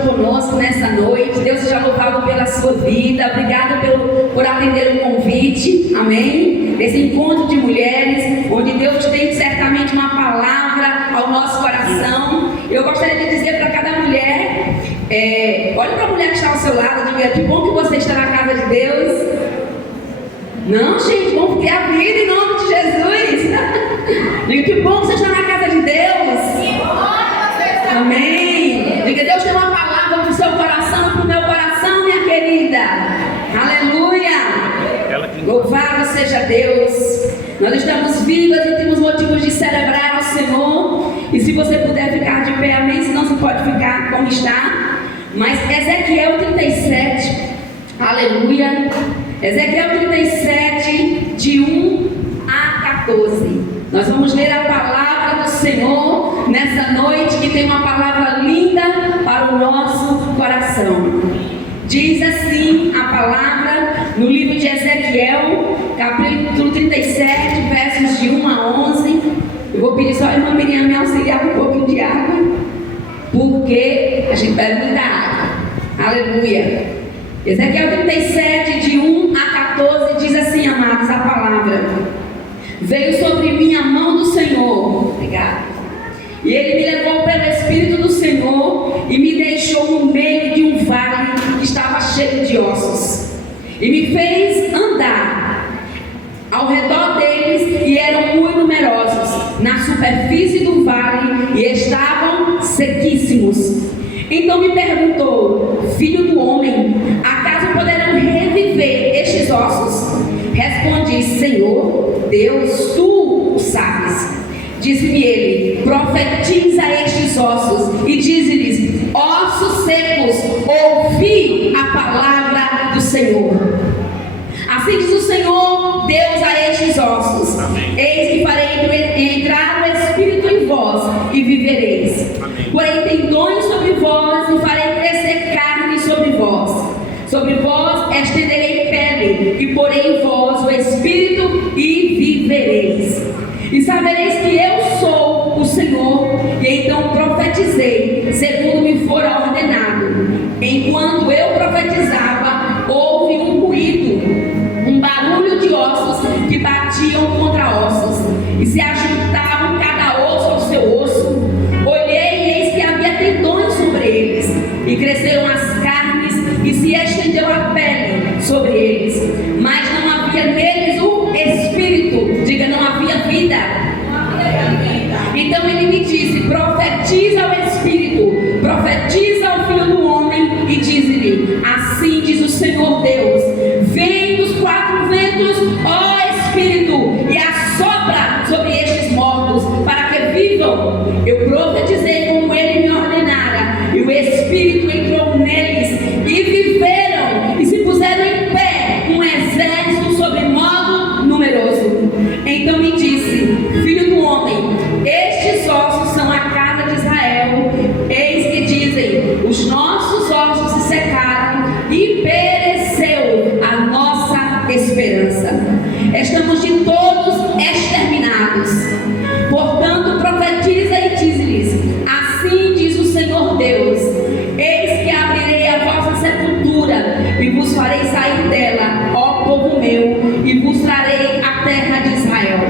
estão conosco nessa noite. Deus seja louvado pela sua vida. Obrigada por atender o convite, amém? Esse encontro de mulheres, onde Deus tem certamente uma palavra ao nosso coração. Eu gostaria de dizer para cada mulher, olhe para a mulher que está ao seu lado, diga: que bom que você está na casa de Deus. Não, gente, vamos ter a vida em nome de Jesus. Diga: que bom que você está na casa de Deus. Amém. Diga: Deus tem uma palavra para o seu coração, para o meu coração, minha querida. Aleluia. Louvado seja Deus. Nós estamos vivas e temos motivos de celebrar ao Senhor. E se você puder ficar de pé, amém. Se não, você pode ficar como está. Mas Ezequiel 37, aleluia. Ezequiel 37, de 1 a 14. Nós vamos ler a palavra do Senhor nessa noite, que tem uma palavra linda para o nosso coração. Diz assim a palavra no livro de Ezequiel, capítulo 37, versos de 1 a 11. Eu vou pedir só a irmã Miriam me auxiliar um pouquinho de água, porque a gente bebe muita água. Aleluia. Ezequiel 37, de 1 a 14, diz assim, amados, a palavra: veio sobre mim a mão do Senhor, obrigado, e Ele me levou pelo Espírito do Senhor e me deixou no meio de um vale que estava cheio de ossos, e me fez andar ao redor deles, e eram muito numerosos na superfície do vale, e estavam sequíssimos. Então me perguntou: filho do homem, acaso poderão reviver estes ossos? Respondi: Senhor Deus, tu o sabes. Disse-me ele: profetiza estes ossos e dize-lhes: ossos secos, ouvi a palavra do Senhor. Assim diz o Senhor Deus a estes ossos: amém. Eis que farei entrar o Espírito em vós e vivereis. Porém tendões sobre vós, e farei crescer carne sobre vós. Sobre vós estenderei pele, e porei em vós o Espírito e vivereis. E sabereis que eu sou o Senhor. E então profetizei, segundo me for ordenado. Enquanto eu profetizava, houve um ruído, um barulho de ossos que batiam contra ossos, e se ajuntavam cada osso ao seu osso. Olhei e eis que havia tendões sobre eles, e cresceram as carnes, e se estendeu a pele sobre eles, mas não havia neles o Espírito. Diga: não havia vida. Então ele me disse: profetiza ao Espírito, profetiza ao Filho do Homem, e diz-lhe: assim diz o Senhor Deus: vem dos quatro ventos, ó Espírito, e assopra sobre estes mortos, para que vivam. Eu profetizei como ele me ordenara, e o Espírito entrou neles, e viveram, e se puseram em pé, um exército sobre modo numeroso. Então me disse: filho do homem, estes ossos são a casa de Israel. Eis que dizem: os nossos ossos se secaram, e pereceu a nossa esperança. Estamos de todos exterminados. Portanto profetiza e diz-lhes: assim diz o Senhor Deus: eis que abrirei a vossa sepultura, e vos farei sair dela, ó povo meu, e vos trarei a terra de Israel.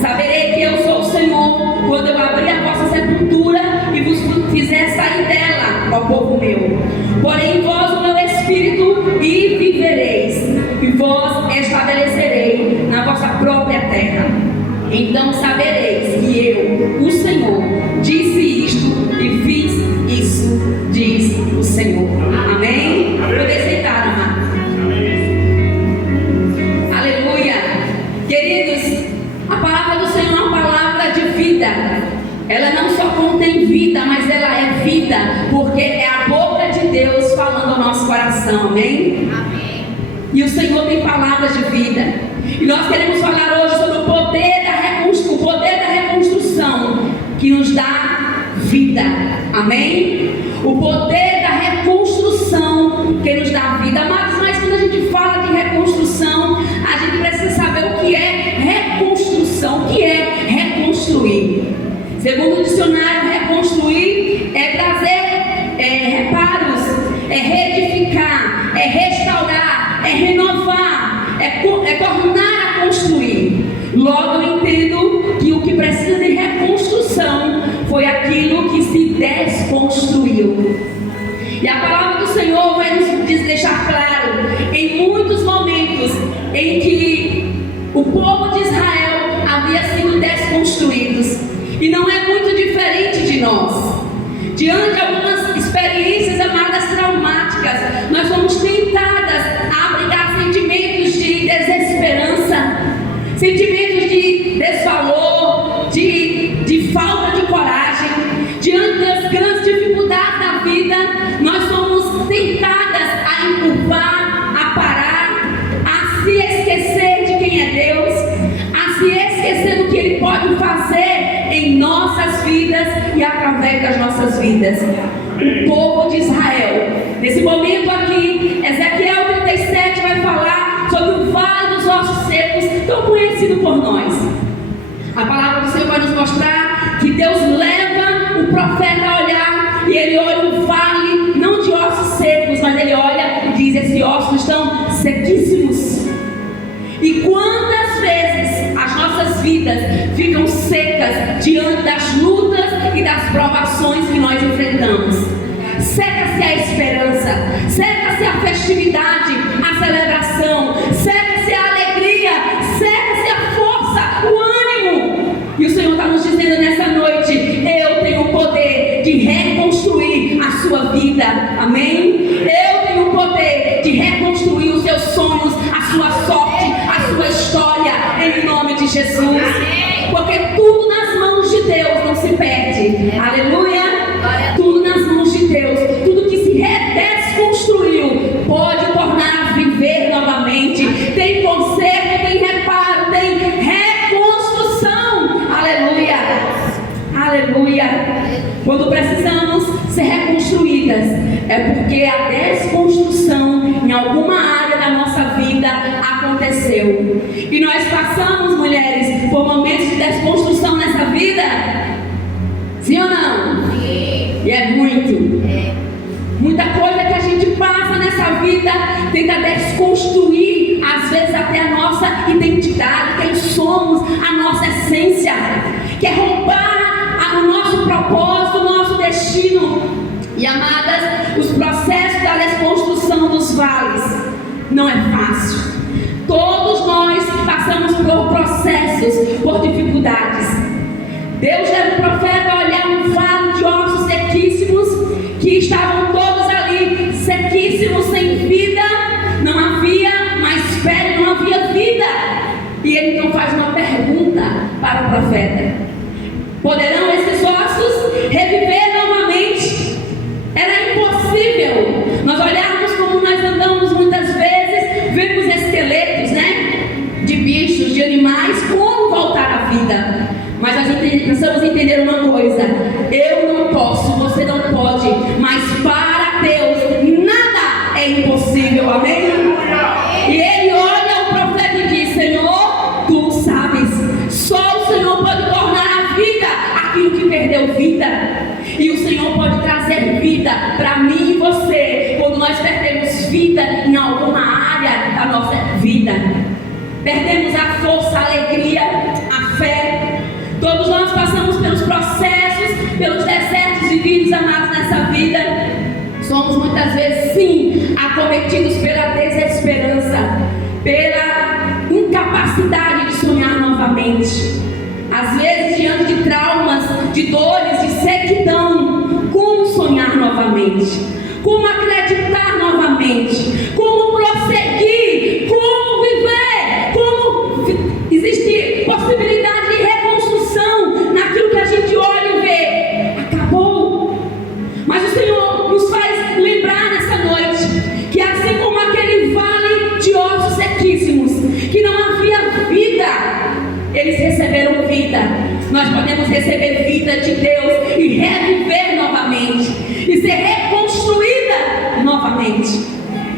Saberei que eu sou o Senhor, quando eu abrir a vossa sepultura e vos fizer sair dela, ó povo meu. Porém em vós o meu Espírito, e vivereis, e vós estabelecerei na vossa própria terra. Então sabereis que eu, o Senhor, disse isto e fiz isso, diz o Senhor. Amém? Poder sentar, amado. Aleluia. Queridos, a palavra do Senhor é uma palavra de vida. Ela não só contém vida, mas ela é vida, porque é a boca de Deus falando ao nosso coração. Amém? Amém. E o Senhor tem palavras de vida. E nós queremos falar hoje sobre o poder da reconstrução, que nos dá vida. Amém? O poder da reconstrução que nos dá vida. Amados, mas quando a gente fala de reconstrução, a gente precisa saber o que é reconstrução. O que é reconstruir? Segundo o dicionário, reconstruir é trazer reparos diante de algumas experiências, amadas, traumáticas, nós somos tentadas a abrigar sentimentos de desesperança, sentimentos de desvalor, de falta de coragem. Diante das grandes dificuldades da vida, nós somos tentadas a encurvar, a parar, a se esquecer de quem é Deus, a se esquecer do que Ele pode fazer em nossas vidas e através das nossas vidas. O povo de Israel, nesse momento aqui, Ezequiel 37 vai falar sobre o vale dos ossos secos, tão conhecido por nós. A palavra do Senhor vai nos mostrar que Deus leva o profeta a olhar, e ele olha um vale, não de ossos secos, mas ele olha e diz: esses ossos estão sequíssimos. E quantas vezes as nossas vidas ficam secas diante das lutas e das provações que nós enfrentamos? Seca-se a esperança, seca-se a festividade, a celebração, seca-se a alegria, seca-se a força, o ânimo. E o Senhor está nos dizendo nessa noite: eu tenho o poder de reconstruir a sua vida, amém? Eu tenho o poder de reconstruir os seus sonhos, a sua sorte, a sua história, em nome de Jesus. Porque tudo nas mãos de Deus não se perde, aleluia. Tudo nas mãos de Deus, tudo que se desconstruiu pode tornar a viver novamente. Tem conserto, tem reparo, tem reconstrução, aleluia, aleluia. Quando precisamos ser reconstruídas, é porque a desconstrução em alguma área da nossa vida aconteceu. E nós passamos, mulheres, por momentos de desconstrução nessa vida, sim ou não? Sim. E é muito. Muita coisa que a gente passa nessa vida tenta desconstruir, às vezes até a nossa identidade, quem somos, a nossa essência, quer roubar o nosso propósito, o nosso destino. E amadas, os processos da desconstrução dos vales não é fácil. Todos nós passamos por processos, por dificuldades. Deus leva o profeta a olhar um vale de ossos sequíssimos, que estavam todos ali, sequíssimos, sem vida. Não havia mais pele, não havia vida. E ele então faz uma pergunta para o profeta: poderão esses ossos reviver novamente? Era impossível. Nós olharmos como nós andamos muitas vezes, vemos esqueletos, né? De bichos, de animais, como voltar à vida. Mas nós precisamos entender uma coisa: eu não posso, você não pode, mas para Deus nada é impossível, amém? E ele olha o profeta e diz: Senhor, tu sabes, só o Senhor pode tornar a vida aquilo que perdeu vida. E o Senhor pode trazer vida para mim e você quando nós perdemos vida em alguma área da nossa vida. Perdemos a força, a alegria, a fé. Todos nós passamos pelos processos, pelos desertos vividos, amados, nessa vida. Somos muitas vezes, sim, acometidos pela desesperança, pela incapacidade de sonhar novamente. Às vezes, diante de traumas, de dores, de sequidão, como sonhar novamente? Como acreditar novamente? Como prosseguir? Como viver? Como existe possibilidade de reconstrução naquilo que a gente olha e vê? Acabou. Mas o Senhor nos faz lembrar nessa noite que assim como aquele vale de ossos sequíssimos, que não havia vida, eles receberam vida. Nós podemos receber vida de Deus e reviver novamente e ser reconstruída novamente,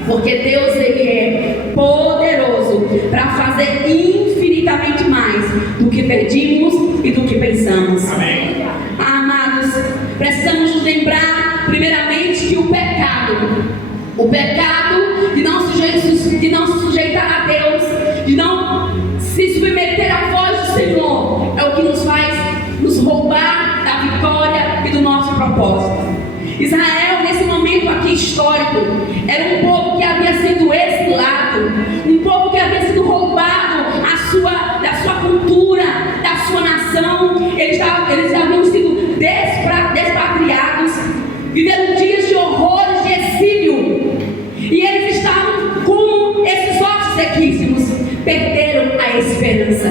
porque Deus, Ele é poderoso para fazer infinitamente mais do que pedimos e do que pensamos. Amém. Amados, precisamos nos lembrar primeiramente que o pecado de não se sujeitar a Deus, de não se submeter à voz do Senhor, é o que nos faz nos roubar da vitória e do nosso propósito. Israel, nesse momento aqui histórico, era um povo que havia sido exilado, um povo que havia sido roubado da sua cultura, da sua nação. Eles haviam sido despatriados, viveram dias de horrores, de exílio, e eles estavam como esses ossos sequíssimos, perderam a esperança.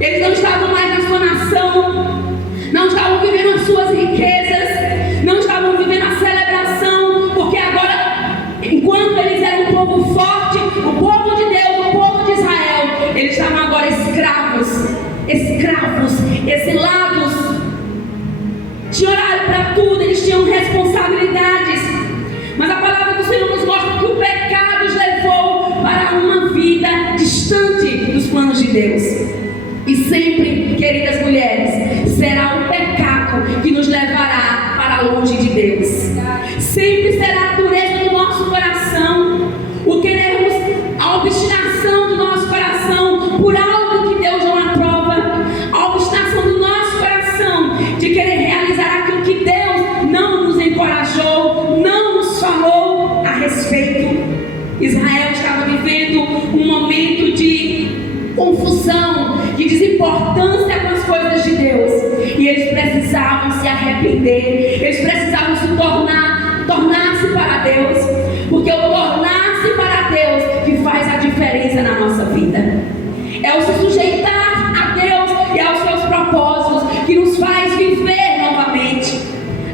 Eles não estavam mais na sua nação, não estavam vivendo as suas riquezas, não estavam vivendo a celebração, porque agora, enquanto eles eram um povo forte, o povo de Deus, o povo de Israel, eles estavam agora escravos, exilados, tinham horário para tudo, eles tinham responsabilidades, mas a palavra do Senhor nos mostra que o pecado os levou para uma vida distante dos planos de Deus. E sempre, queridas mulheres, será o pecado que nos levará para longe de Deus. Sempre será a dureza do nosso coração, o querermos, a obstinação do nosso coração por algo que Deus não aprova, a obstinação do nosso coração de querer realizar aquilo que Deus não nos encorajou, não nos falou a respeito. Israel estava vivendo um momento de confusão, de desimportância com as coisas de Deus, e eles precisavam se arrepender, eles precisavam se tornar-se para Deus, porque o tornar-se para Deus que faz a diferença na nossa vida, é o se sujeitar a Deus e aos seus propósitos que nos faz viver novamente.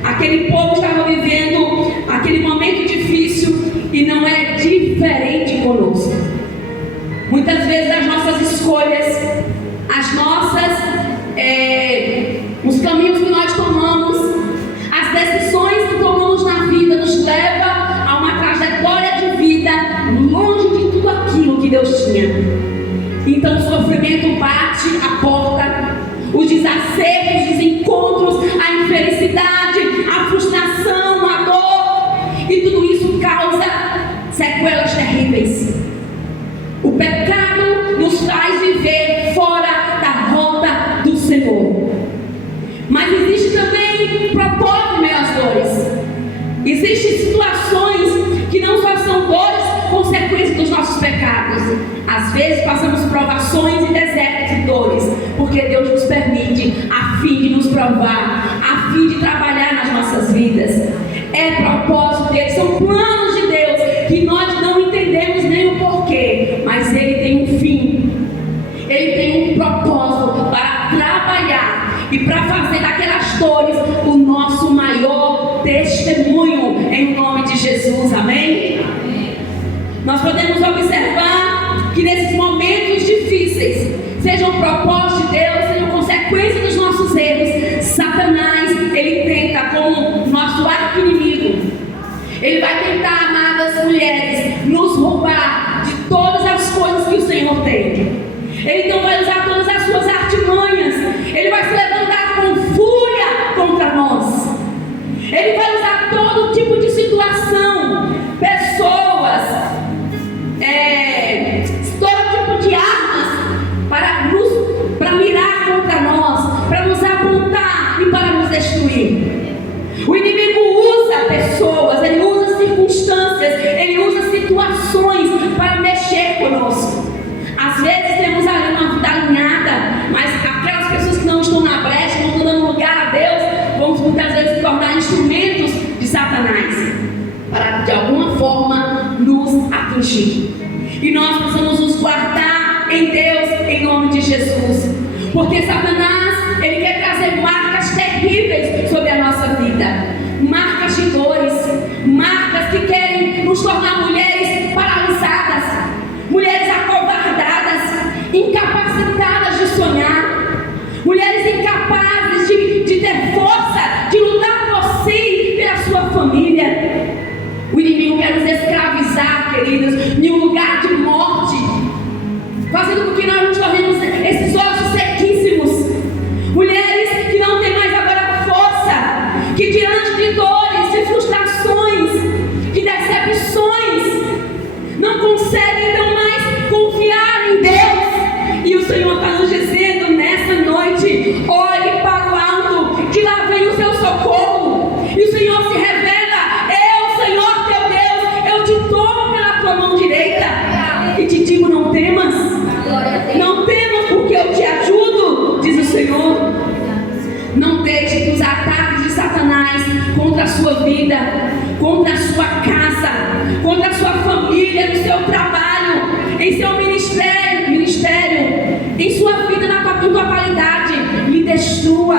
Aquele povo estava vivendo aquele momento difícil e não é diferente conosco. Muitas vezes as nossas escolhas, os caminhos que nós tomamos, as decisões que tomamos na vida nos leva a uma trajetória de vida longe de tudo aquilo que Deus tinha. Então o sofrimento bate a porta, os desacertos, os desencontros, a infelicidade, a frustração, a dor, e tudo isso causa sequelas terríveis. O pecado nos faz viver fora da rota do Senhor. Mas existe também propósito em meio às dores. Existem situações que não só são dores consequência dos nossos pecados. Às vezes passamos provações e desertos e dores, porque Deus nos permite a fim de nos provar, a fim de trabalhar nas nossas vidas. É propósito dele, são planos de Deus que nós não entendemos nem o porquê, mas ele tem um fim, ele tem um propósito para trabalhar e para fazer daquelas dores o nosso maior testemunho, em nome de Jesus, amém? Nós podemos observar que nesses momentos difíceis, sejam propósitos de Deus, sejam consequência dos nossos erros, Satanás, ele tenta, como nosso arqui-inimigo, ele vai tentar, amadas mulheres, nos roubar de todas as coisas que o Senhor tem. Ele então vai usar todas as suas artimanhas, ele vai se levantar com fúria contra nós, ele vai usar todo tipo de situação, pessoas, todo tipo de armas para mirar contra nós, para nos apontar e para nos destruir. O inimigo usa pessoas, ele usa circunstâncias, ele usa situações para mexer conosco. Às vezes temos ali uma vida alinhada, mas aquelas pessoas que não estão na brecha, não estão dando lugar a Deus, vão muitas vezes se tornar instrumentos de Satanás para de alguma forma nos atingir. E nós precisamos nos guardar em Deus, em nome de Jesus, porque Satanás, ele quer trazer marcas terríveis sobre a nossa vida, marcas de dores, marcas que querem nos tornar mulheres paralisadas, mulheres acovardadas, incapacitadas de sonhar, mulheres incapazes de ter força, de lutar por si e pela sua família. O inimigo quer nos escravizar, queridos, em um lugar de morte, fazendo com que nós nos tornemos esses ossos sequíssimos, mulheres que não têm mais agora força, que diante de dores, de frustrações, de decepções, não conseguem então mais confiar em Deus. E o Senhor está nos dizendo nessa noite: olhe para o alto, que lá vem o seu socorro. E o Senhor se revela: eu, Senhor teu Deus, eu te tomo pela tua mão direita e te digo: não temas, não temas, porque eu te ajudo, diz o Senhor. Não deixe que os ataques de Satanás contra a sua vida, contra a sua casa, contra a sua família, no seu trabalho, em seu ministério, em sua vida na tua qualidade, lhe destrua,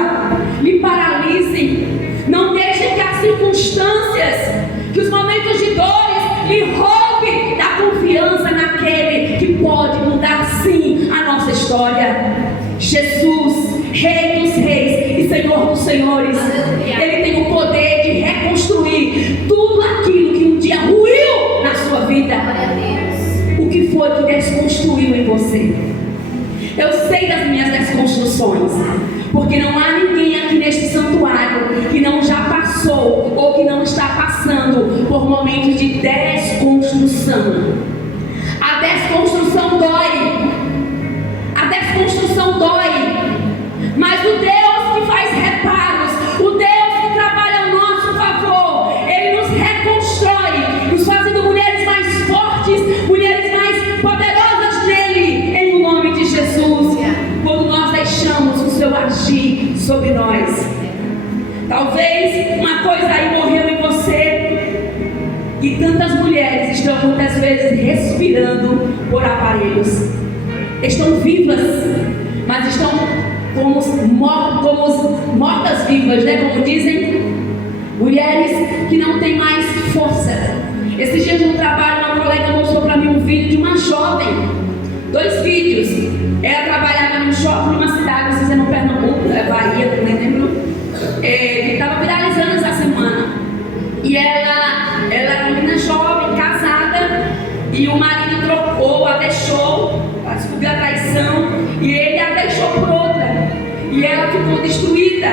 lhe paralise. Não deixe que as circunstâncias, que os momentos de dores lhe roubem da confiança naquele que pode mudar sim a nossa história. Jesus, Rei dos Reis e Senhor dos Senhores, Ele tem o poder de reconstruir tudo aquilo que um dia ruiu na sua vida. O que foi que desconstruiu em você? Eu sei das minhas desconstruções, porque não há ninguém aqui neste santuário que não já passou ou que não está passando por momentos de desconstrução. A desconstrução dói. A desconstrução dói. Mas o Deus que faz reparos, o Deus que trabalha ao nosso favor, Ele nos reconstrói, nos fazendo mulheres mais fortes, mulheres mais poderosas nele, em nome de Jesus, quando nós deixamos o seu agir sobre nós. Talvez uma coisa aí morreu em você, e tantas mulheres estão muitas vezes respirando por aparelhos, estão vivas, mas estão como mortas-vivas, né? Como dizem, mulheres que não têm mais força. Esses dias no trabalho, uma colega mostrou para mim um vídeo de uma jovem, 2 vídeos. Ela trabalhava num shopping numa cidade, não sei se é no Pernambuco, é Bahia, não lembro, que estava viralizando essa semana. E ela era uma menina jovem, casada, e o marido trocou, a deixou, descobriu a traição, e ele a deixou por outra. E ela ficou destruída.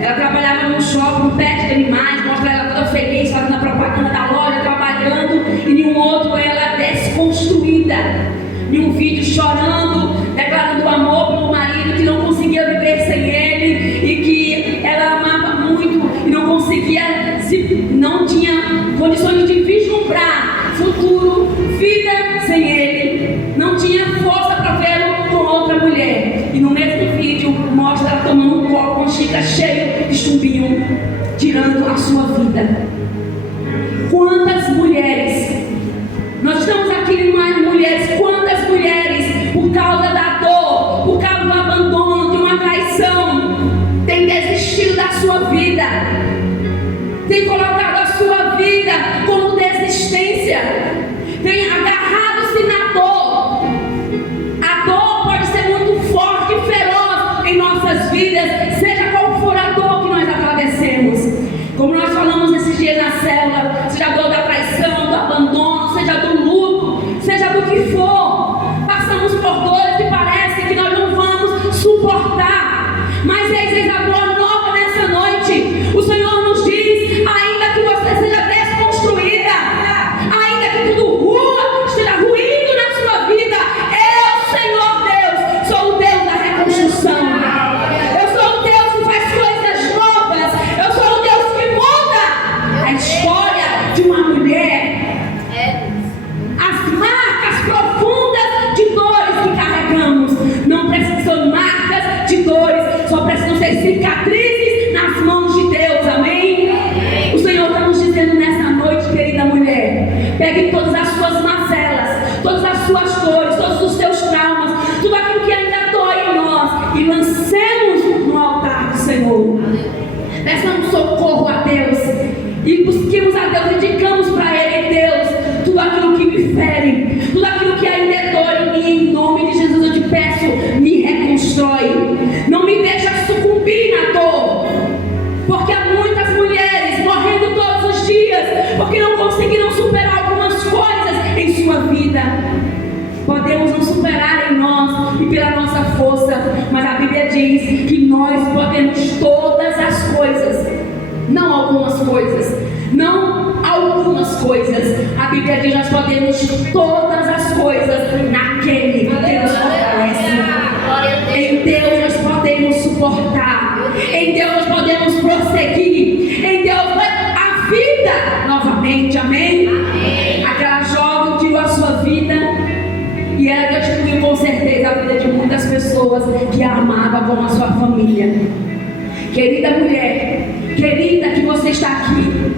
Ela trabalhava num shopping, pet de animais, mostra ela toda feliz, fazendo a propaganda da loja, trabalhando, e em um outro ela desconstruída. Em um vídeo chorando, declarando amor pelo marido, que não conseguia viver sem ele, e que ela amava muito, e não conseguia, não tinha condições de vislumbrar futuro, vida sem ele, não tinha força para vê-lo com outra mulher. E no mesmo vídeo mostra ela tomando um copo com uma xícara cheia de chumbinho, tirando a sua vida. Quantas mulheres, nós estamos aqui mais mulheres, quantas mulheres, por causa da dor, por causa do abandono, de uma traição, têm desistido da sua vida, têm colocado a sua vida como desistência, têm agarrado-se na dor. A dor pode ser muito forte e feroz em nossas vidas, seja qual for a dor que nós atravessemos. Como nós falamos esses dias na célula, seja a dor da traição, do abandono, seja do luto, seja do que for, passamos por dores que parece que nós não vamos suportar. Mas eis a boa nova nessa noite. O Senhor nos diz, ainda que você seja desconstruída, ainda que tudo esteja ruindo na sua vida, eu, Senhor Deus, sou o Deus da reconstrução. Eu sou o Deus que faz coisas novas. Eu sou o Deus que muda a história de uma mulher. As marcas profundas de dores que carregamos não precisam marcas de dores, só precisam ser cicatrizes nas mãos de Deus. Amém? O Senhor está nos dizendo nessa noite, querida mulher, pegue todas as suas mazelas, todas as suas dores, todos os seus traumas, tudo aquilo que ainda dói em nós, e lancemos no altar do Senhor. Peçamos socorro a Deus e busquemos a Deus, indicamos para Ele: Deus, tudo aquilo que me fere, tudo aquilo que ainda é dor em mim, em nome de Jesus eu te peço, me reconstrói, não me deixa sucumbir na dor, porque há muitas mulheres morrendo todos os dias, porque não conseguiram superar algumas coisas em sua vida. Podemos não superar em nós e pela nossa força, mas a Bíblia diz que nós podemos todas as coisas, não algumas coisas, não algumas coisas. A Bíblia diz que nós podemos todas as coisas naquele que nos fortalece. Em Deus nós podemos suportar, em Deus nós podemos prosseguir, em Deus a vida novamente. Amém? Amém. Aquela jovem tirou a sua vida e ela destruiu com certeza a vida de muitas pessoas que a amavam como a sua família. Querida mulher, querida que você está aqui,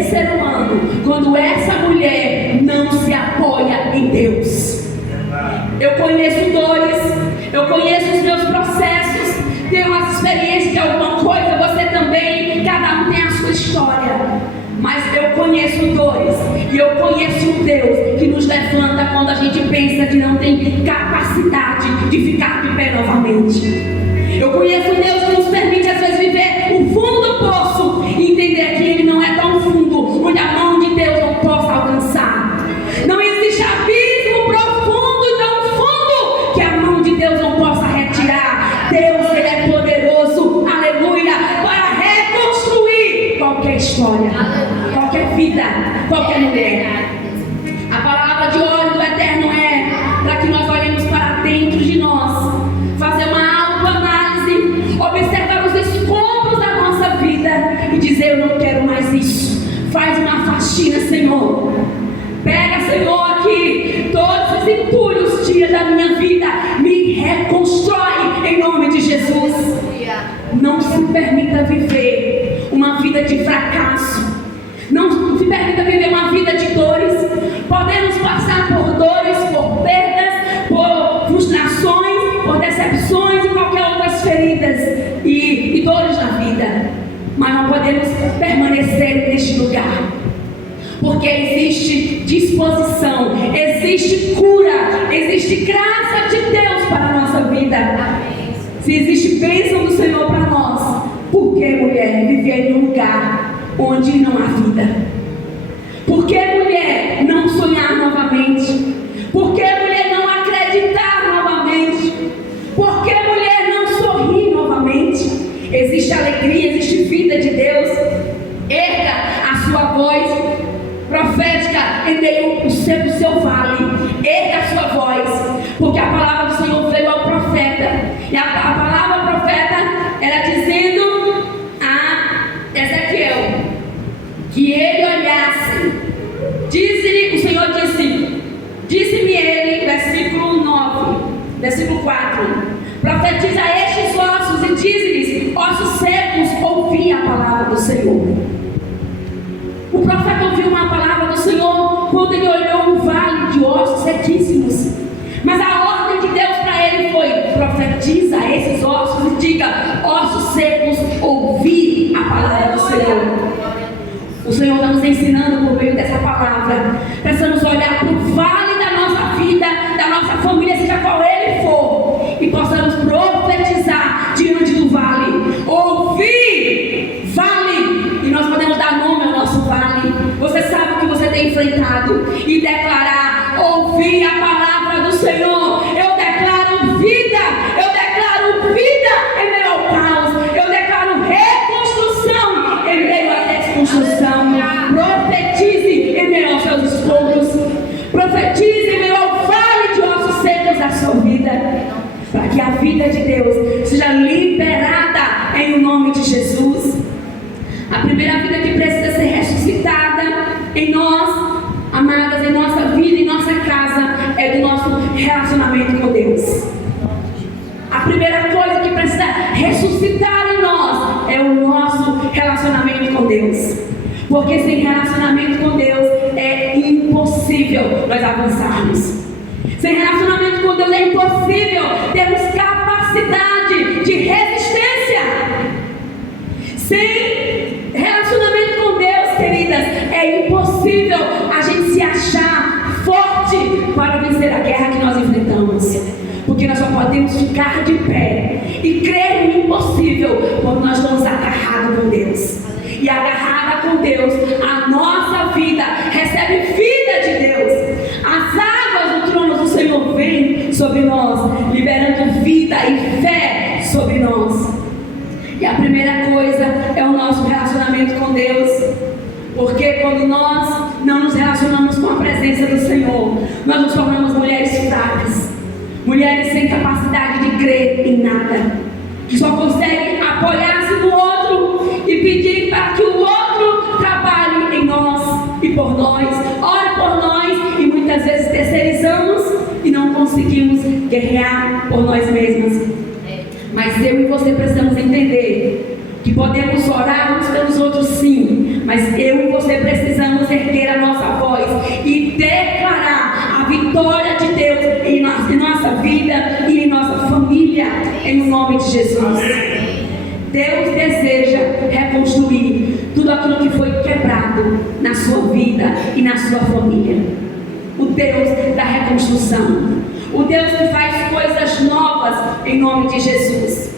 esse ser humano, quando essa mulher não se apoia em Deus. Eu conheço dores, eu conheço os meus processos, tenho umas experiências de alguma coisa, você também, cada um tem a sua história. Mas eu conheço dores e eu conheço um Deus que nos levanta quando a gente pensa que não tem capacidade de ficar de pé novamente. Eu conheço um Deus que nos permite às vezes viver o fundo do poço e entender que ele não é tão fundo, onde a mão de Deus não possa alcançar. Não existe abismo profundo e tão fundo que a mão de Deus não possa retirar. Deus, ele é poderoso, aleluia, para reconstruir qualquer história, qualquer vida, qualquer mulher. A palavra de óleo do Eterno é para que nós olhemos para dentro de nós, fazer uma autoanálise, observar os escombros da nossa vida e dizer: eu não quero mais isso. Faz uma faxina, Senhor. Pega, Senhor, aqui todos os entulhos, tira da minha vida, me reconstrói em nome de Jesus. Não se permita viver uma vida de fracasso. Não se permita viver uma vida de dores. Podemos passar por dores, por perdas, por frustrações, por decepções e qualquer outras feridas e dores da vida. Mas não podemos permanecer neste lugar. Porque existe disposição, existe cura, existe graça de Deus para a nossa vida. Se existe bênção do Senhor para nós, por que, mulher, viver em um lugar onde não há vida? Por que, mulher, não sonhar novamente? Por que, mulher, não acreditar novamente? Por que, mulher, não sorrir novamente? Existe alegria, existe vida de Deus. Erga a sua voz profética em meio do seu vale. Erga a sua voz, porque a palavra do Senhor veio ao profeta. E a palavra profeta era dizendo a Ezequiel que ele olhasse. Diz-lhe, o Senhor disse-me ele, versículo 9, versículo 4: profetiza a estes ossos e diz-lhes: ossos secos, ouvi a palavra do Senhor. O profeta ouviu uma palavra do Senhor quando ele olhou um vale de ossos sequíssimos. Mas a ordem de Deus para ele foi: profetiza a esses ossos e diga: ossos secos, ouvi a palavra do Senhor. O Senhor está nos ensinando por meio dessa palavra. Precisamos olhar para o vale da nossa vida, da nossa família, seja qual ele for, e possamos profetizar diante do vale. Ouvir, vale, e nós podemos dar nome ao nosso vale. Você sabe o que você tem enfrentado e declarar: ouvir a palavra do Senhor. Eu declaro vida, eu declaro vida em meio ao caos, eu declaro reconstrução em meio à desconstrução. Profetize em meio aos seus escombros, profetize em meio ao vale de ossos secos da sua vida, para que a vida de Deus seja liberada em nome de Jesus. A primeira vida que precisa ser ressuscitada em nós, amadas, em nossa vida, em nossa casa, é do nosso relacionamento com Deus. A primeira coisa que precisa ressuscitar em nós é o nosso relacionamento com Deus. Porque sem relacionamento com Deus é impossível nós avançarmos. Sem relacionamento com Deus é impossível termos capacidade de resistência. Sem relacionamento com Deus, queridas, é impossível a gente se achar forte para vencer a guerra que nós enfrentamos. Porque nós só podemos ficar de pé e crer no impossível quando nós estamos agarrados com Deus. E agarrada com Deus, a nossa vida recebe vida de Deus. As águas do trono do Senhor vêm sobre nós, liberando vida e fé sobre nós. E a primeira coisa é o nosso relacionamento com Deus. Porque quando nós não nos relacionamos com a presença do Senhor, nós nos tornamos mulheres fracas, mulheres sem capacidade de crer em nada, que só conseguem apoiar-se no outro e pedir para que o outro trabalhe em nós e por nós, ore por nós, e muitas vezes terceirizamos e não conseguimos guerrear por nós mesmas. Mas eu e você precisamos entender que podemos orar uns pelos outros, sim, Mas eu e você precisamos erguer a nossa voz e declarar a vitória de Deus em nossa vida e em nossa família, em nome de Jesus. Deus deseja reconstruir tudo aquilo que foi quebrado na sua vida e na sua família. O Deus da reconstrução, o Deus que faz coisas novas em nome de Jesus.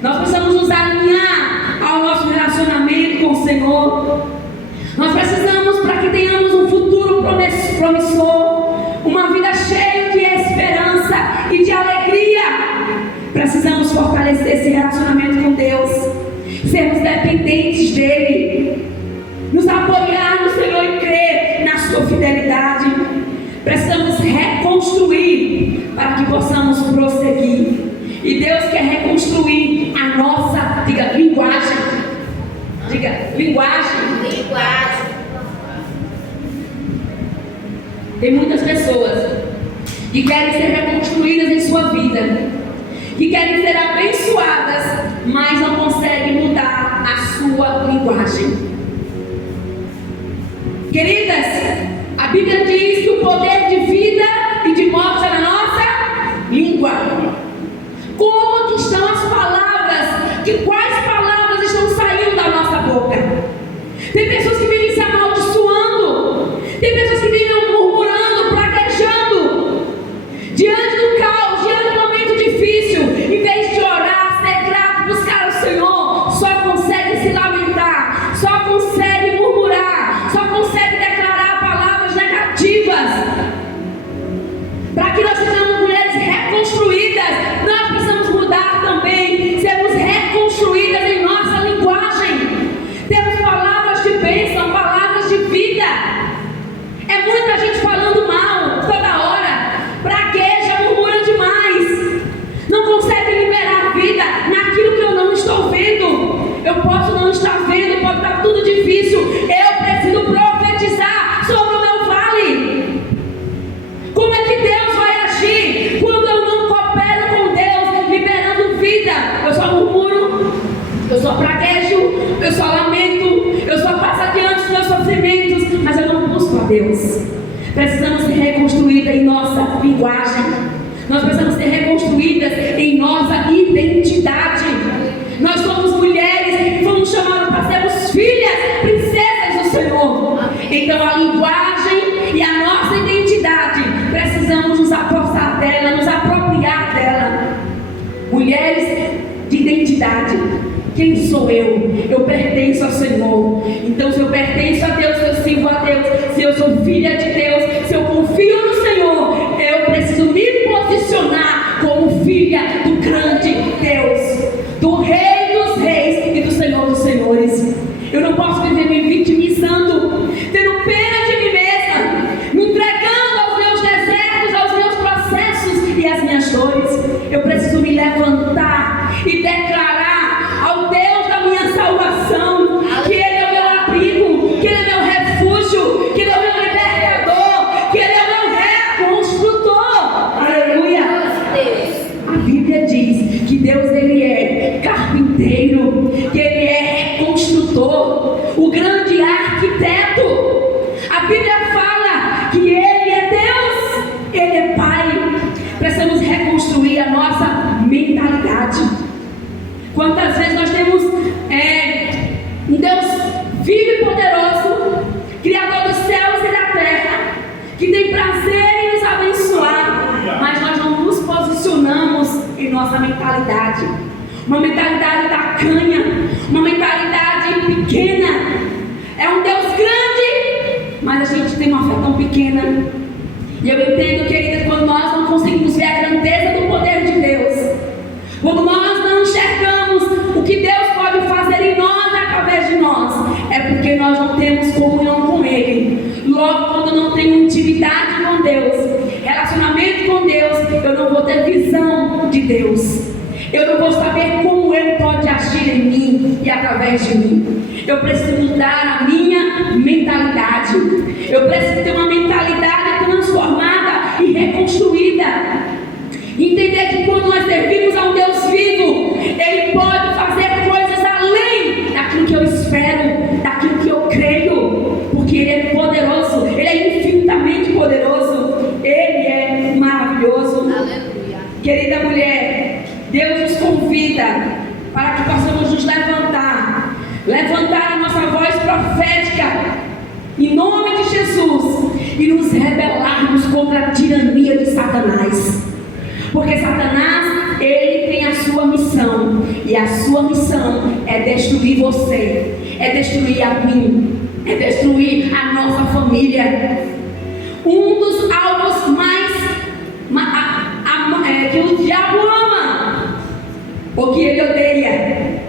Nós precisamos nos alinhar ao nosso relacionamento com o Senhor. Nós precisamos, para que tenhamos um futuro promissor, uma vida cheia de esperança e de alegria, precisamos fortalecer esse relacionamento com Deus, sermos dependentes dEle, nos apoiar no Senhor e crer na sua fidelidade. Precisamos reconstruir para que possamos prosseguir. E Deus quer reconstruir a nossa, diga, linguagem. Diga, linguagem. Tem muitas pessoas que querem ser reconstruídas em sua vida, que querem ser abençoadas, mas não conseguem mudar a sua linguagem. Queridas, a Bíblia diz que o poder de vida e de morte é na nossa língua. Como que estão as palavras? Quais palavras estão saindo da nossa boca? Tem pessoas que vivem se amaldiçoando. Tem pessoas que vivem murmurando, praguejando. Diante do caos, diante do momento difícil, em vez de orar, ser grato, buscar o Senhor, só consegue se lamentar, só consegue murmurar, só consegue declarar palavras negativas. Para que nós sejamos mulheres reconstruídas, nós precisamos mudar também, sermos reconstruídas em nossa linguagem. Temos palavras de bênção, palavras de vida. É muita gente falando mal toda hora, pragueja, murmura demais, não consegue liberar a vida naquilo que eu não estou vendo. Eu posso não estar vendo, pode estar tudo difícil, eu preciso profetizar sobre o meu vale. Como é que Deus vai agir quando eu não coopero com Deus, liberando vida? Eu só murmuro, eu só praguejo, eu só lamento, eu só passo adiante os meus sofrimentos, mas eu não busco a Deus. Precisamos ser reconstruídas em nossa linguagem. Nós precisamos ser reconstruídas em nossa identidade. Nós somos mulheres que fomos chamadas para sermos filhas, princesas do Senhor. Então a linguagem e a nossa identidade, precisamos nos apossar dela, nos apropriar dela. Mulheres de identidade. Quem sou eu? Eu pertenço ao Senhor. Então se eu pertenço a Deus, se eu sirvo a Deus, se eu sou filha de Deus, se eu confio no Senhor, eu preciso me posicionar como filha do grande Deus, do Rei dos Reis e do Senhor dos Senhores. Eu não posso viver me vitimizando, tendo pena de mim mesma, me entregando aos meus desertos, aos meus processos e às minhas dores. Eu preciso me levantar e declarar ao Deus da minha salvação que Ele é o meu abrigo, que Ele é meu refúgio, que Ele é o meu libertador, que Ele é o meu reconstrutor. Aleluia! A Bíblia diz que Deus, Ele é carpinteiro, que Ele é reconstrutor, o grande arquiteto. A Bíblia fala que Ele é Deus, Ele é Pai. Precisamos reconstruir a nossa mentalidade. Quantas vezes nós temos um Deus vivo e poderoso, Criador dos céus e da terra, que tem prazer em nos abençoar, mas nós não nos posicionamos em nossa mentalidade. Uma mentalidade tacanha, uma mentalidade pequena. É um Deus grande, mas a gente tem uma fé tão pequena. E eu entendo, querida, quando nós não conseguimos ver a grandeza do poder de Deus, quando nós não enxergamos o que Deus pode fazer em nós, através de nós, é porque nós não temos comunhão com Ele. Logo, quando não tenho intimidade com Deus, relacionamento com Deus, eu não vou ter visão de Deus. Eu não vou saber como Ele pode agir em mim e através de mim. Eu preciso mudar a minha mentalidade. Eu preciso ter uma mentalidade transformada e reconstruída. Entender que quando nós servimos a um Deus vivo, Ele pode fazer coisas além daquilo que eu espero, daquilo que eu creio. nós possamos nos levantar a nossa voz profética, em nome de Jesus, e nos rebelarmos contra a tirania de Satanás. Porque Satanás, ele tem a sua missão, e a sua missão é destruir você, é destruir a mim, é destruir a nossa família. Um dos alvos que o diabo ama, ou que ele odeia,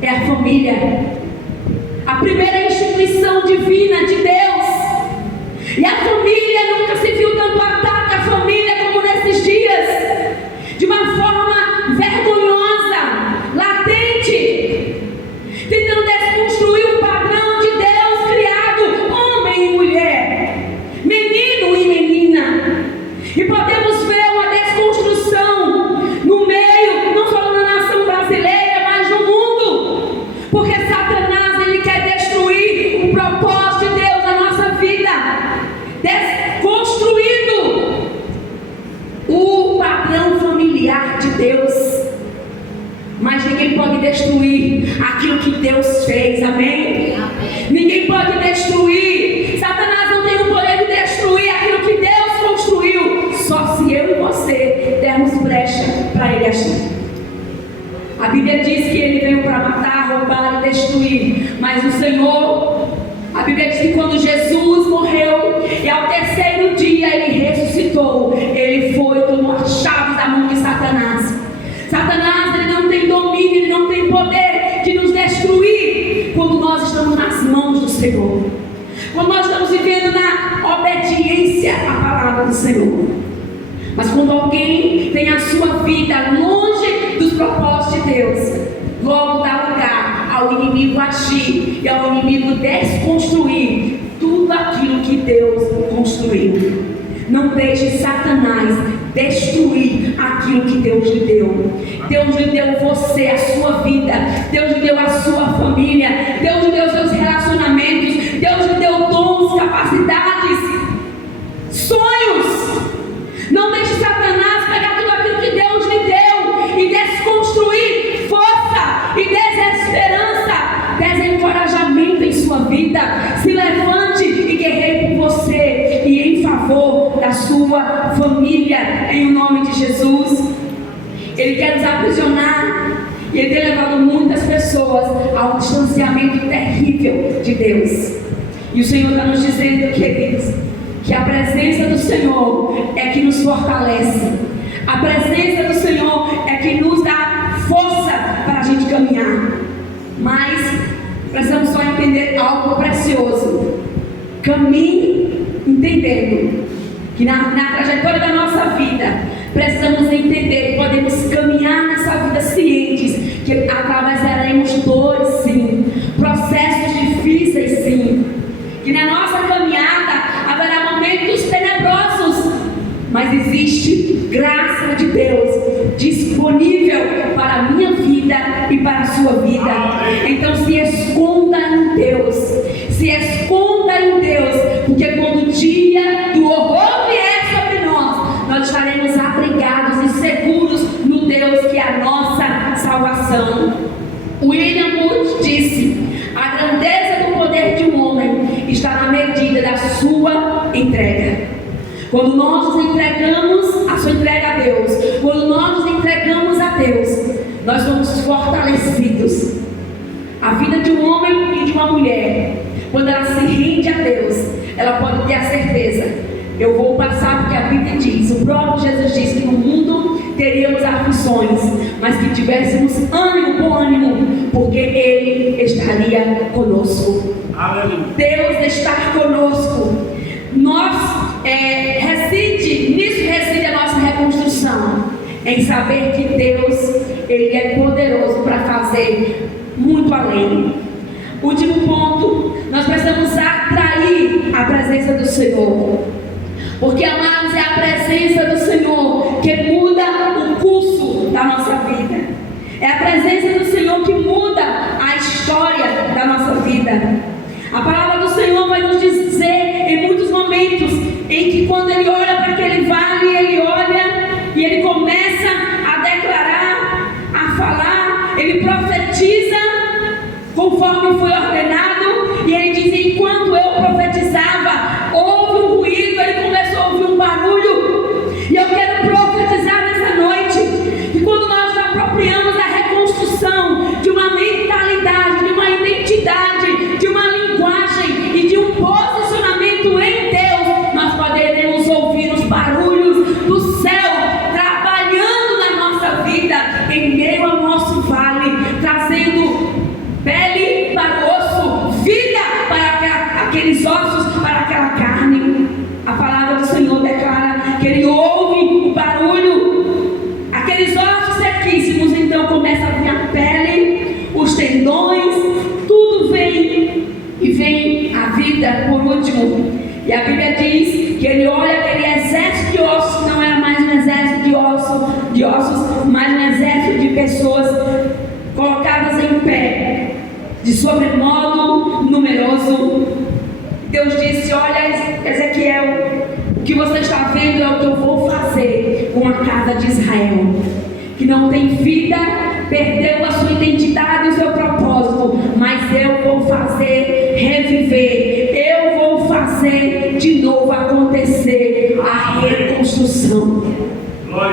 é a família. A primeira instituição divina de Deus. E a família, nunca se viu tanto ataque à família como nesses dias, de uma forma vergonhosa, latente, tentando desconstruir o padrão de Deus criado, homem e mulher, menino e menina. E podemos ver uma desconstrução no meio, não só na nação brasileira, mas no mundo, porque Satanás, ele quer destruir o propósito de Deus na nossa vida, desconstruindo o padrão familiar de Deus. Mas ninguém pode destruir aquilo que Deus fez, amém? Ninguém pode destruir. Satanás não tem o poder de destruir aquilo que Deus construiu, só se eu e você dermos brecha para ele agir. A Bíblia diz que ele veio para matar, roubar e destruir, mas o Senhor, a Bíblia diz que quando Jesus morreu e ao terceiro dia ele ressuscitou, ele foi e tomou as chaves da mão de Satanás. Satanás, ele não tem domínio, ele não tem poder de nos destruir quando nós estamos nas mãos do Senhor, quando nós estamos vivendo na obediência à palavra do Senhor. Mas quando alguém tem a sua vida longe dos propósitos de Deus, logo dá lugar ao inimigo agir e ao inimigo desconstruir tudo aquilo que Deus construiu. Não deixe Satanás destruir aquilo que Deus lhe deu. Deus lhe deu você, a sua vida. Deus lhe deu a sua família. Deus lhe deu seus relacionamentos. Deus lhe deu dons, capacidades, sonhos. Não deixe Satanás pegar tudo aquilo que Deus lhe deu e desconstruir força e desesperança, desencorajamento em sua vida. Se levante e guerreie por você e em favor da sua família, em nome de Jesus. Ele quer nos aprisionar e ele tem levado muitas pessoas a um distanciamento terrível de Deus. E o Senhor está nos dizendo, queridos, que a presença do Senhor é que nos fortalece. A presença do Senhor é que nos dá força para a gente caminhar. Mas precisamos só entender algo precioso. Caminhe entendendo que na trajetória da nossa vida precisamos entender que podemos caminhar nessa vida cientes que atravessaremos dores, sim, processos difíceis, sim, que na nossa caminhada haverá momentos tenebrosos, mas existe graça de Deus disponível para a minha vida e para a sua vida. Então se esconda em Deus, se esconda em Deus, porque quando o dia do horror vier sobre nós estaremos abrigados e seguros no Deus que é a nossa salvação. William Booth disse: a grandeza do poder de um homem está na medida da sua entrega. Quando nós nos entregamos a sua entrega a Deus, quando nós nos entregamos a Deus, nós somos fortalecidos. A vida de um homem e de uma mulher, quando ela se rende a Deus, ela pode ter a certeza: eu vou passar, porque a Bíblia diz, o próprio Jesus diz que no mundo teríamos aflições, mas que tivéssemos ânimo, bom ânimo, porque Ele estaria conosco. Aleluia. Deus está conosco. Nisso reside a nossa reconstrução, em saber que Deus, Ele é poderoso para fazer muito além. Último ponto, nós precisamos atrair a presença do Senhor, porque, amados, é a presença do Senhor que muda o curso da nossa vida. É a presença do Senhor que muda a história da nossa vida. A palavra do Senhor vai nos dizer em muitos momentos em que, quando Ele olha para aquele vale, Ele olha e Ele começa a declarar, a falar, Ele profetiza conforme foi ordenado. E ele diz: enquanto eu profetizava, houve um ruído, ele começou a ouvir um barulho. E eu quero profetizar nessa noite que quando nós nos apropriamos da reconstrução de uma mentalidade, de uma identidade, de uma linguagem e de um posicionamento em Deus, nós poderemos ouvir os barulhos do céu trabalhando na nossa vida, em meio ao nosso vale, trazendo pele para o osso, vida para aqueles ossos, para aquela carne. A palavra do Senhor declara que ele ouve o barulho, aqueles ossos sequíssimos, então começa a vir a pele, os tendões, tudo vem, e vem a vida por último. E a Bíblia diz que ele olha aquele exército de ossos, que não era mais um exército de ossos, mas um exército de pessoas colocadas em pé, de sobremodo numeroso. Deus disse: olha, Ezequiel, o que você está vendo é o que eu vou fazer com a casa de Israel, que não tem vida, perdeu a sua identidade e o seu propósito, mas eu vou fazer reviver, eu vou fazer de novo acontecer a reconstrução.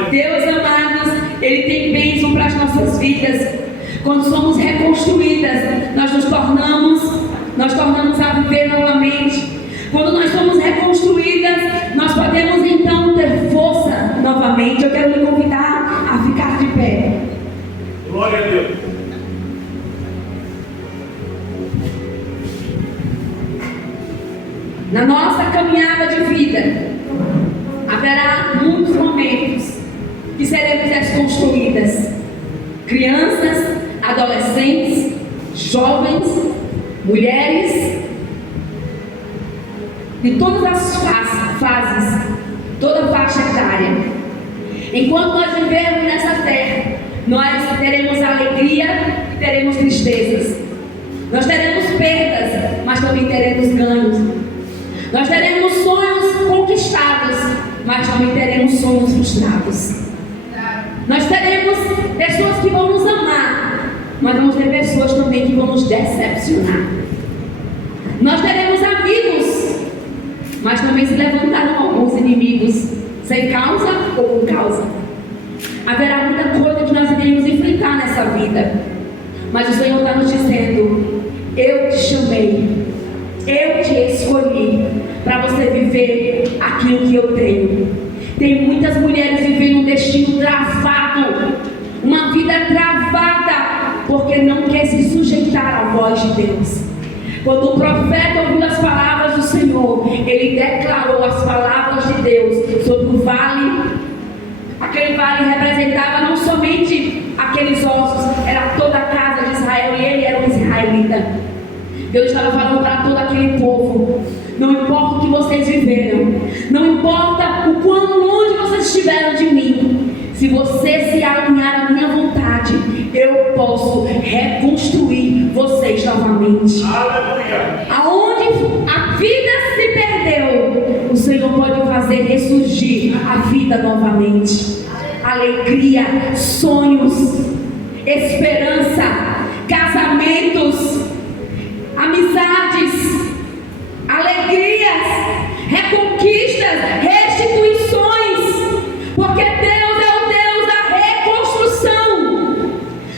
Deus, amados, Ele tem bênção para as nossas vidas. Quando somos reconstruídas, nós nos tornamos a viver novamente. Quando nós somos reconstruídas, nós podemos então ter força novamente. Eu quero lhe convidar a ficar de pé. Glória a Deus. Na nossa caminhada de vida, haverá muitos momentos que seremos reconstruídas. Crianças, adolescentes, jovens, mulheres, de todas as fases, toda faixa etária. Enquanto nós vivermos nessa terra, nós teremos alegria e teremos tristezas. Nós teremos perdas, mas também teremos ganhos. Nós teremos sonhos conquistados, mas também teremos sonhos frustrados. Nós teremos pessoas que vão nos amar, mas vamos ter pessoas também que vão nos decepcionar. Nós teremos amigos, mas também se levantarão alguns inimigos, sem causa ou com causa. Haverá muita coisa que nós iremos enfrentar nessa vida, mas o Senhor está nos dizendo: eu te chamei, eu te escolhi para você viver aquilo que eu tenho. Tem muitas mulheres vivendo um destino travado, uma vida travada, porque não quer se sujeitar à voz de Deus. Quando o profeta ouviu as palavras do Senhor, ele declarou as palavras de Deus sobre o vale. Aquele vale representava não somente aqueles ossos, era toda a casa de Israel, e ele era um israelita. Deus estava falando para todo aquele povo: não importa o que vocês viveram, não importa o quão longe vocês estiveram de mim, se você se alinhar à minha vontade, eu posso reconstruir vocês novamente. Aleluia. Aonde a vida se perdeu, o Senhor pode fazer ressurgir a vida novamente. Alegria, sonhos, esperança, casamentos, amizades, alegrias, reconquistas, restituições, porque Deus é o Deus da reconstrução.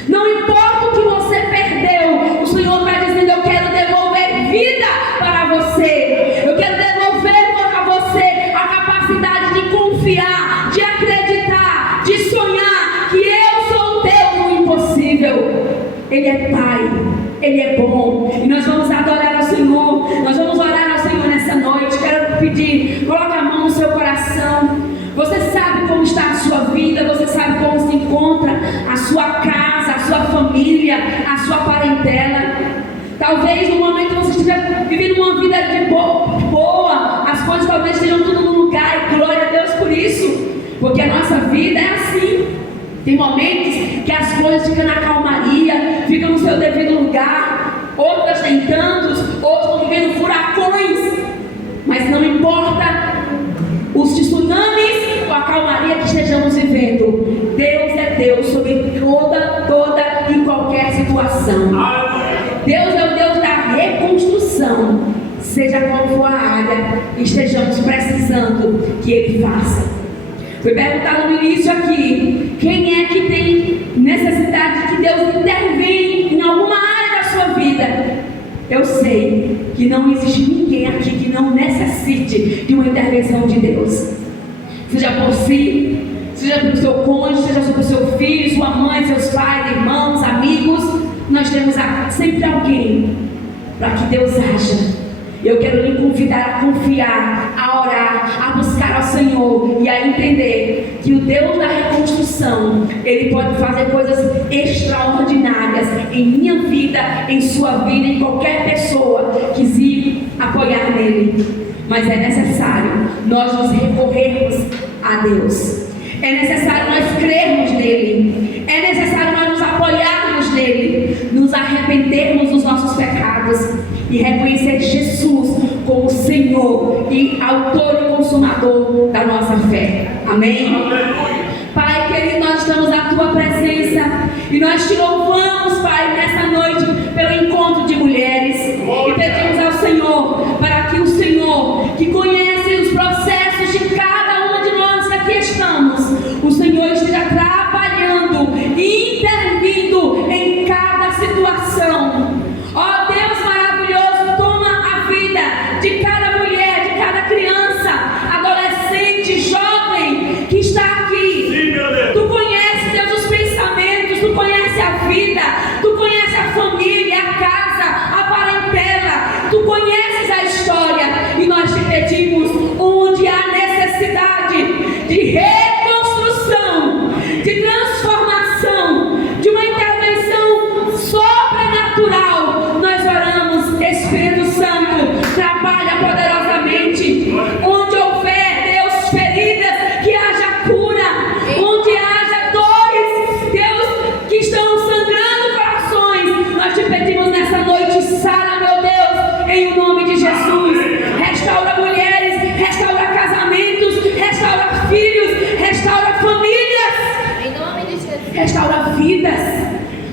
Não importa o que você perdeu, o Senhor está dizendo: eu quero devolver vida para você, eu quero devolver para você a capacidade de confiar, de acreditar, de sonhar que eu sou o Deus do impossível. Ele é Pai, Ele é bom, e nós vamos adorar ao Senhor, nós vamos orar ao Senhor nessa noite. Quero pedir, coloque a mão no seu coração. Você sabe como está a sua vida, você sabe como se encontra a sua casa, a sua família, a sua parentela. Talvez no momento que você estiver vivendo uma vida de boa, as coisas talvez estejam tudo no lugar, e glória a Deus por isso, porque a nossa vida é assim. Tem momentos que as coisas ficam na calmaria, ficam no seu devido lugar, outras nem tantos, outros estão vivendo furacões, mas não importa os tsunamis ou a calmaria que estejamos vivendo, Deus é Deus sobre toda e qualquer situação. Deus é o seja qual for a área que estejamos precisando que Ele faça. Foi perguntado no início aqui, quem é que tem necessidade que Deus intervenha em alguma área da sua vida? Eu sei que não existe ninguém aqui que não necessite de uma intervenção de Deus. Seja por si, seja pelo seu cônjuge, seja pelo seu filho, sua mãe, seus pais, irmãos, amigos. Nós temos sempre alguém para que Deus haja. Eu quero lhe convidar a confiar, a orar, a buscar ao Senhor e a entender que o Deus da reconstrução, Ele pode fazer coisas extraordinárias em minha vida, em sua vida, em qualquer pessoa que se apoiar nele. Mas é necessário nós nos recorrermos a Deus. É necessário nós crermos nele. É necessário nós nos apoiarmos nele, nos arrependermos dos nossos pecados e reconhecer Jesus como Senhor e autor e consumador da nossa fé. Amém? Aleluia. Pai querido, nós estamos na Tua presença e nós Te louvamos, Pai, nessa noite pelo encontro de mulheres e pedimos ao Senhor para que o Senhor, que conhece os processos de cada uma de nós que aqui estamos, o Senhor esteja trabalhando e intervindo em cada situação. Ó Deus maravilhoso, toma a vida de cada mulher, de cada criança, adolescente, jovem que está aqui. Sim, meu Deus. Tu conheces, Deus, os pensamentos, Tu conheces a vida, Tu conheces a família, a casa, a parentela, Tu conheces a história e nós Te pedimos onde há necessidade de reconstrução, de transformação, de uma intervenção sobrenatural. Nós oramos, Espírito Santo, trabalha poderosamente. Onde houver, Deus, feridas, que haja cura. Onde haja dores, Deus, que estão sangrando corações, nós Te pedimos nessa noite, sara, meu Deus, em nome de Jesus. Restaura mulheres, restaura casamentos, restaura filhos, restaura famílias, Em nome de Jesus. restaura vidas.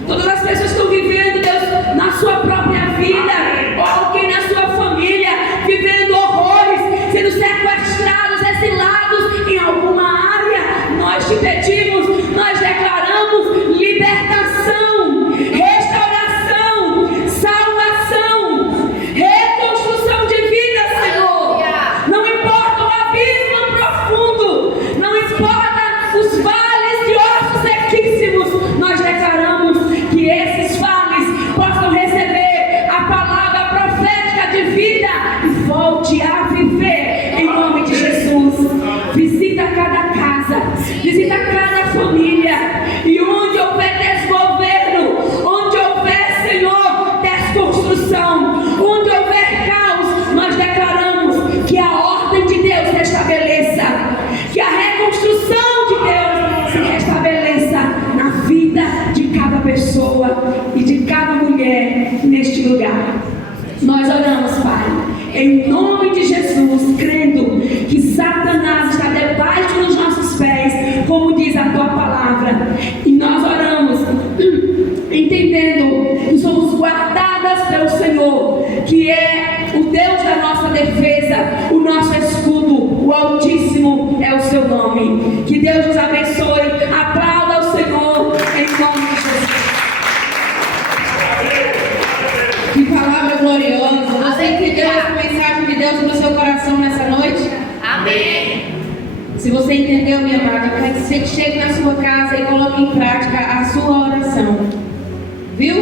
Todas as pessoas que estão vivendo, Deus, na sua própria vida, ou alguém na sua família, vivendo horrores, sendo sequestrados, exilados em alguma área, nós Te pedimos, nós declaramos libertação, restauração, salvação, reconstrução de vida, Senhor. Não importa o abismo profundo, não importa os vales de ossos sequíssimos, nós declaramos que esses vales possam receber a palavra profética de vida e volte a viver em nome de Jesus. Visita cada casa, visita cada família, e onde houver desgoverno, onde houver, Senhor, desconstrução, onde houver caos, nós declaramos que a ordem de Deus se restabeleça, que a reconstrução de Deus se restabeleça na vida de cada pessoa e de cada mulher neste lugar. Nós oramos, Pai, em nome de Jesus, crendo que Satanás está debaixo dos nossos pés, como diz a Tua palavra, e nós oramos entendendo que somos guardadas pelo Senhor, que é o Deus da nossa defesa, o nosso escudo, o Altíssimo é o Seu nome. Que Deus nos abençoe. Aplauda o Senhor em nome de Jesus. Que palavra gloriosa. Você entendeu essa mensagem de Deus no seu coração nessa noite? Amém. Se você entendeu, minha amada, eu quero que você chegue na sua casa e coloque em prática a sua oração. Viu?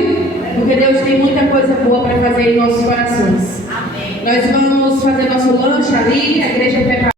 Porque Deus tem muita coisa boa para fazer em nossos corações. Amém. Nós vamos fazer nosso lanche ali, a igreja prepara.